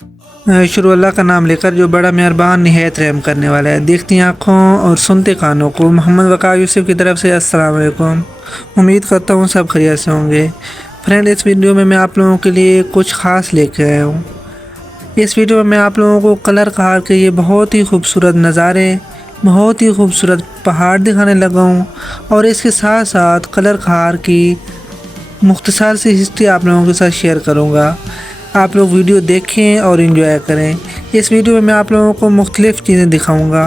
शुरू अल्लाह का नाम लेकर जो बड़ा मेहरबान निहायत रहम करने वाला है। देखती आँखों और सुनते कानों को। मोहम्मद वक़ार यूसुफ़ की तरफ से अस्सलाम वालेकुम। उम्मीद करता हूँ सब खैरियत से होंगे। फ्रेंड, इस वीडियो में मैं आप लोगों के लिए कुछ ख़ास लेके आया हूँ। इस वीडियो में मैं आप लोगों को कलर कहार के ये बहुत ही खूबसूरत नज़ारे, बहुत ही खूबसूरत पहाड़ दिखाने लगा हूँ और इसके साथ साथ कलर कहार की मुख्तसर सी हिस्ट्री आप लोगों के साथ शेयर करूँगा। आप लोग वीडियो देखें और एंजॉय करें। इस वीडियो में मैं आप लोगों को मुख्तलिफ़ चीज़ें दिखाऊंगा।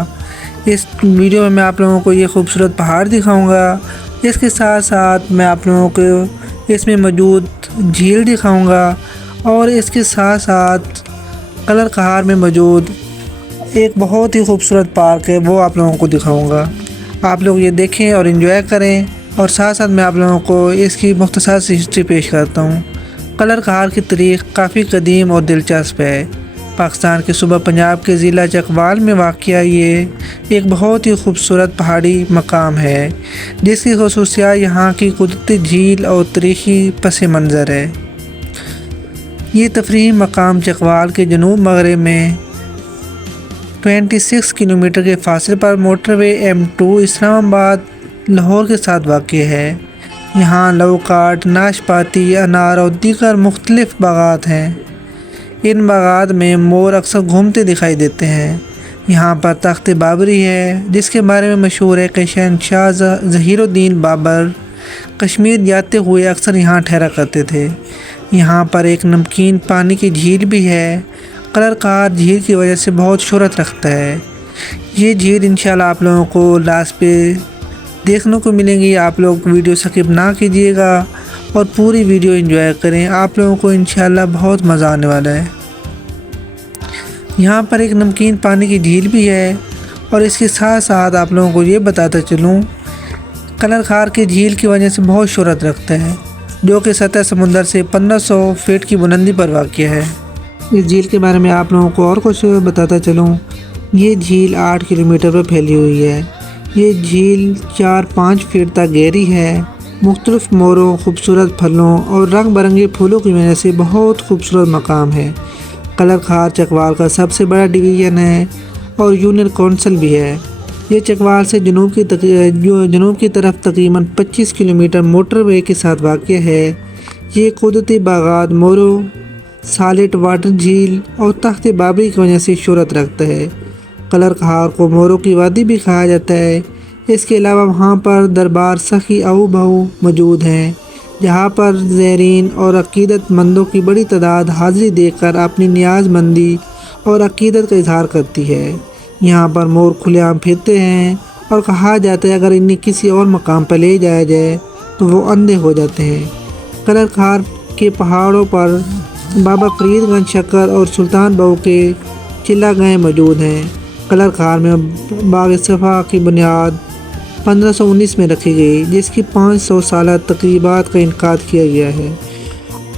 इस वीडियो में मैं आप लोगों को ये खूबसूरत पहाड़ दिखाऊंगा। इसके साथ साथ मैं आप लोगों को इसमें मौजूद झील दिखाऊंगा और इसके साथ साथ कलर कहार में मौजूद एक बहुत ही खूबसूरत पार्क है, वो आप लोगों को दिखाऊंगा। आप लोग ये देखें और एंजॉय करें और साथ साथ मैं आप लोगों को इसकी मुख्तसर सी हिस्ट्री पेश करता हूँ। कलर कहार की तारीख़ काफ़ी कदीम और दिलचस्प है। पाकिस्तान के सूबा पंजाब के ज़िला चकवाल में वाक़या ये एक बहुत ही खूबसूरत पहाड़ी मकाम है, जिसकी ख़ुसूसियत यहाँ की कुदरती झील और तारीख़ी पस मंज़र है। ये तफरीही मकाम चकवाल के जनूब मगरब में 26 किलोमीटर के फासले पर मोटरवे M2 इस्लामाबाद लाहौर के साथ वाक़या है। यहाँ लौकाट, नाशपाती, अनार और दीगर मुख्तलिफ़ बागात हैं। इन बागात में मोर अक्सर घूमते दिखाई देते हैं। यहाँ पर तख्त-ए-बाबरी है, जिसके बारे में मशहूर है कि शहंशाह ज़हीर-उद-दीन बाबर कश्मीर जाते हुए अक्सर यहाँ ठहरा करते थे। यहाँ पर एक नमकीन पानी की झील भी है। कलर कहार झील की वजह से बहुत शोहरत रखता है। ये झील इंशाल्लाह आप लोगों को लास्ट पे देखने को मिलेंगी। आप लोग वीडियो स्किप ना कीजिएगा और पूरी वीडियो एंजॉय करें। आप लोगों को इंशाल्लाह बहुत मज़ा आने वाला है। यहाँ पर एक नमकीन पानी की झील भी है और इसके साथ साथ आप लोगों को ये बताता चलूँ, कलर कहार की झील की वजह से बहुत शोहरत रखता है, जो कि सतह समुंदर से 1500 फीट की बुलंदी पर वाक़या है। इस झील के बारे में आप लोगों को और कुछ बताता चलूँ, ये झील 8 किलोमीटर पर फैली हुई है। ये झील 4-5 फीट तक गहरी है। मुख्तलिफ मोरों, खूबसूरत फलों और रंग बिरंगे फूलों की वजह से बहुत खूबसूरत मकाम है। कलर कहार चकवाल का सबसे बड़ा डिवीज़न है और यूनियन काउंसिल भी है। ये चकवाल से जनूब की तरफ तकरीबन 25 किलोमीटर मोटरवे के साथ वाक़या है। ये कुदरती बागात, मोरों, साल्ट वाटर झील और तख्त-ए-बाबरी की वजह से शोहरत रखता है। कलर कहार को मोरों की वादी भी कहा जाता है। इसके अलावा वहाँ पर दरबार सखी आओ बहू मौजूद हैं, जहाँ पर ज़ायरीन और अक़ीदतमंदों की बड़ी तादाद हाज़िरी देकर अपनी नियाज़मंदी और अक़ीदत का इजहार करती है। यहाँ पर मोर खुलेआम फिरते हैं और कहा जाता है अगर इन्हें किसी और मकाम पर ले जाया जाए तो वो अंधे हो जाते हैं। कलर कहार के पहाड़ों पर बाबा फरीदगंज शक्कर और सुल्तान बहू के चिल्लागाहें मौजूद हैं। कलर कहार में बाग सफ़ा की बुनियाद 1519 में रखी गई, जिसकी 500 साला तक़रीबात का इनकाद किया गया है।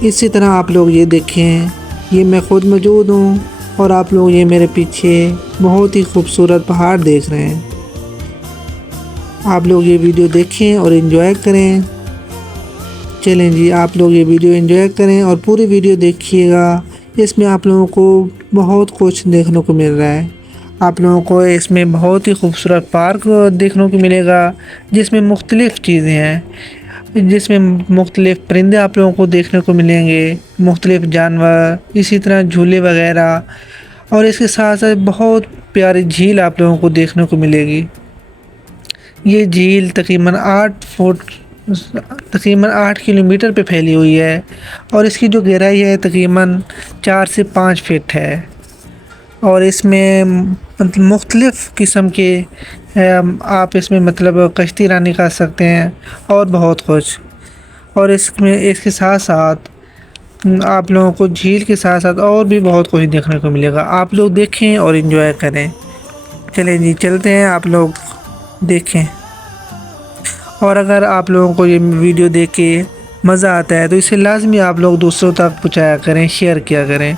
इसी तरह आप लोग ये देखें, ये मैं ख़ुद मौजूद हूँ और आप लोग ये मेरे पीछे बहुत ही खूबसूरत पहाड़ देख रहे हैं। आप लोग ये वीडियो देखें और एंजॉय करें। चलें जी, आप लोग ये वीडियो एंजॉय करें और पूरी वीडियो देखिएगा। इसमें आप लोगों को बहुत कुछ देखने को मिल रहा है। आप लोगों को इसमें बहुत ही खूबसूरत पार्क देखने को मिलेगा, जिसमें मुख्तलिफ़ चीज़ें हैं, जिसमें मुख्तलिफ़ परिंदे आप लोगों को देखने को मिलेंगे, मुख्तलिफ़ जानवर, इसी तरह झूले वगैरह, और इसके साथ साथ बहुत प्यारी झील आप लोगों को देखने को मिलेगी। ये झील तकरीबन 8 किलोमीटर पे फैली हुई है और इसकी जो गहराई है तकरीबन 4 से 5 फीट है और इसमें मुख्तलिफ़ किस्म के आप इसमें मतलब कश्ती रानी कर सकते हैं और बहुत कुछ। और इसमें इसके साथ साथ आप लोगों को झील के साथ साथ और भी बहुत कुछ देखने को मिलेगा। आप लोग देखें और एंजॉय करें। चलें जी, चलते हैं, आप लोग देखें। और अगर आप लोगों को ये वीडियो देख के मज़ा आता है तो इसे लाजमी आप लोग दूसरों तक पहुँचाया करें, शेयर किया करें।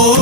oh,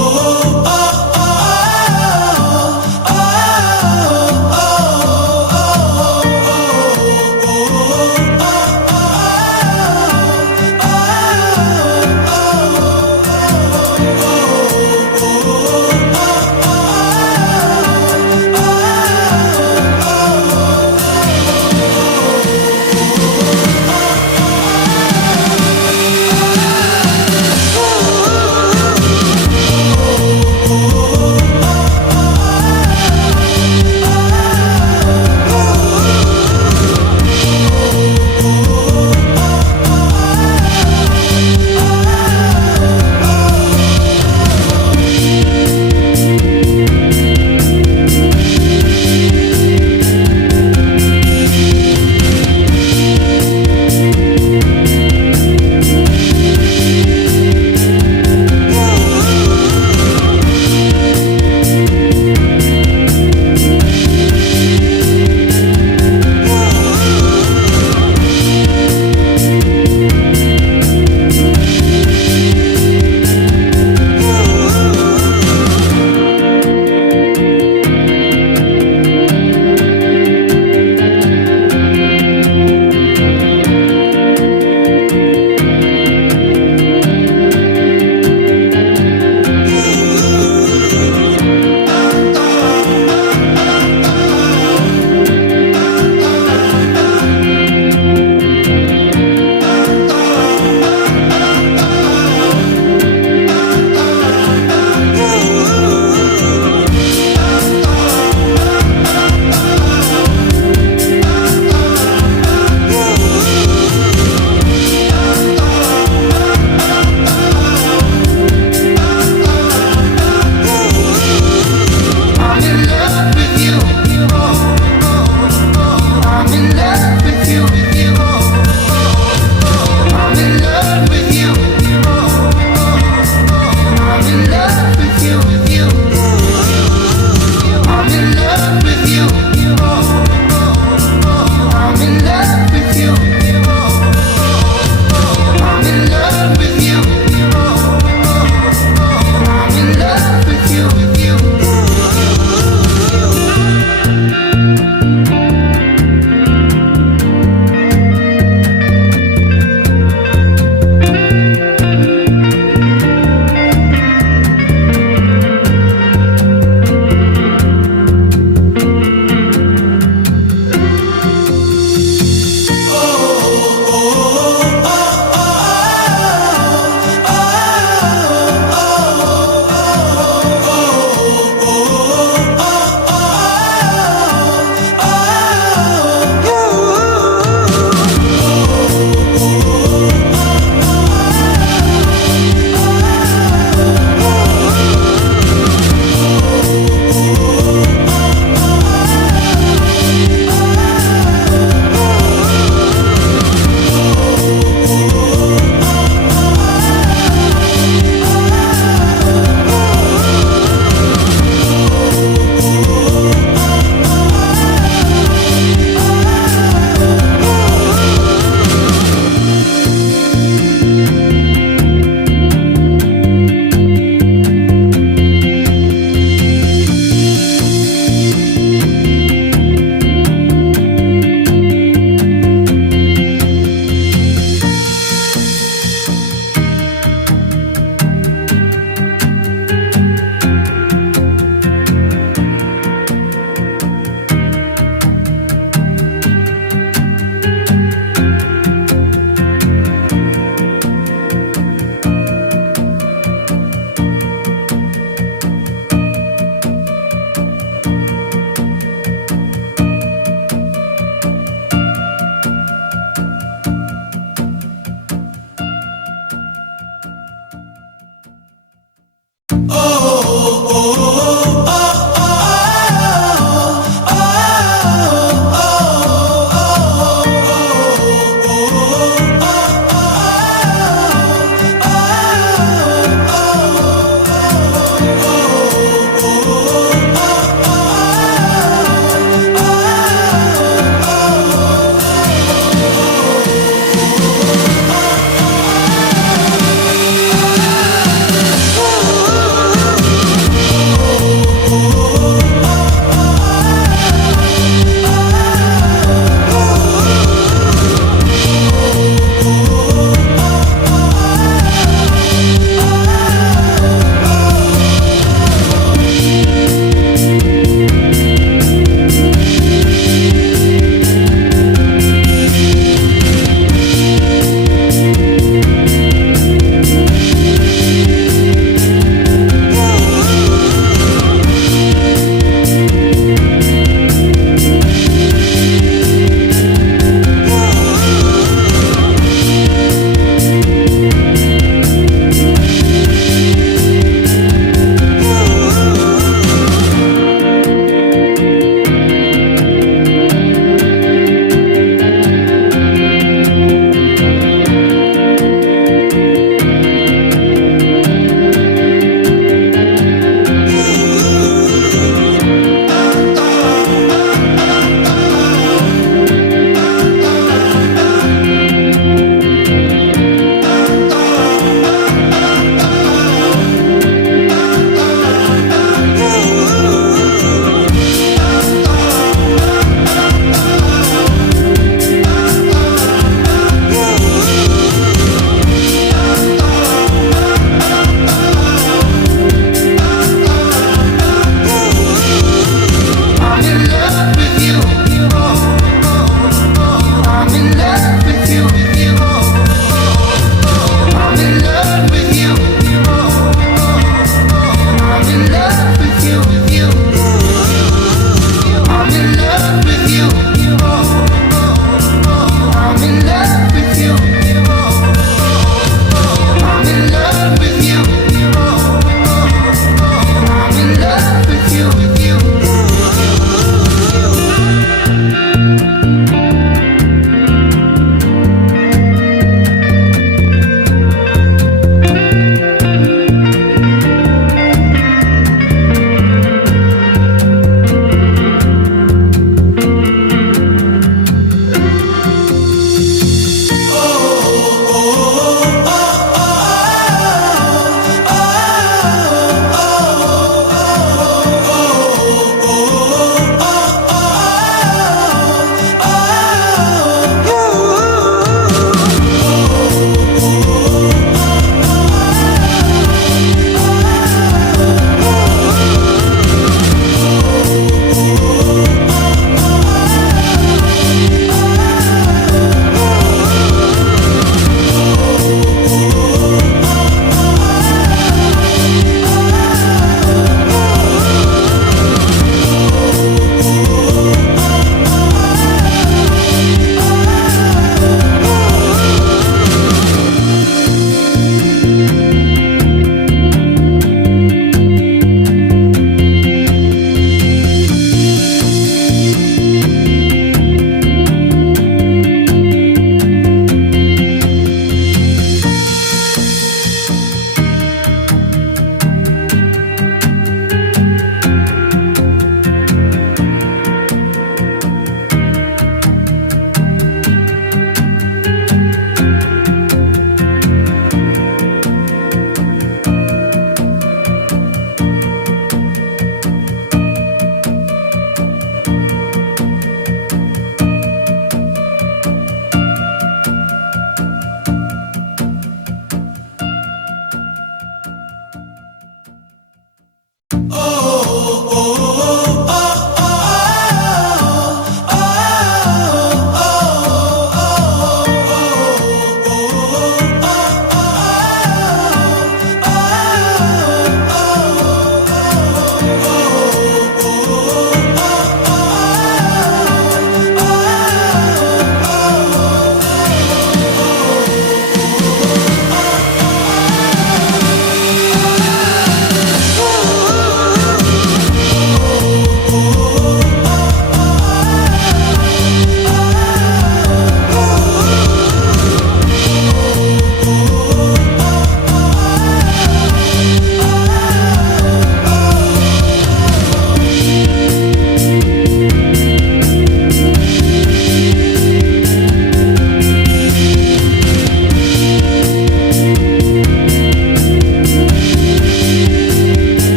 oh, oh, oh.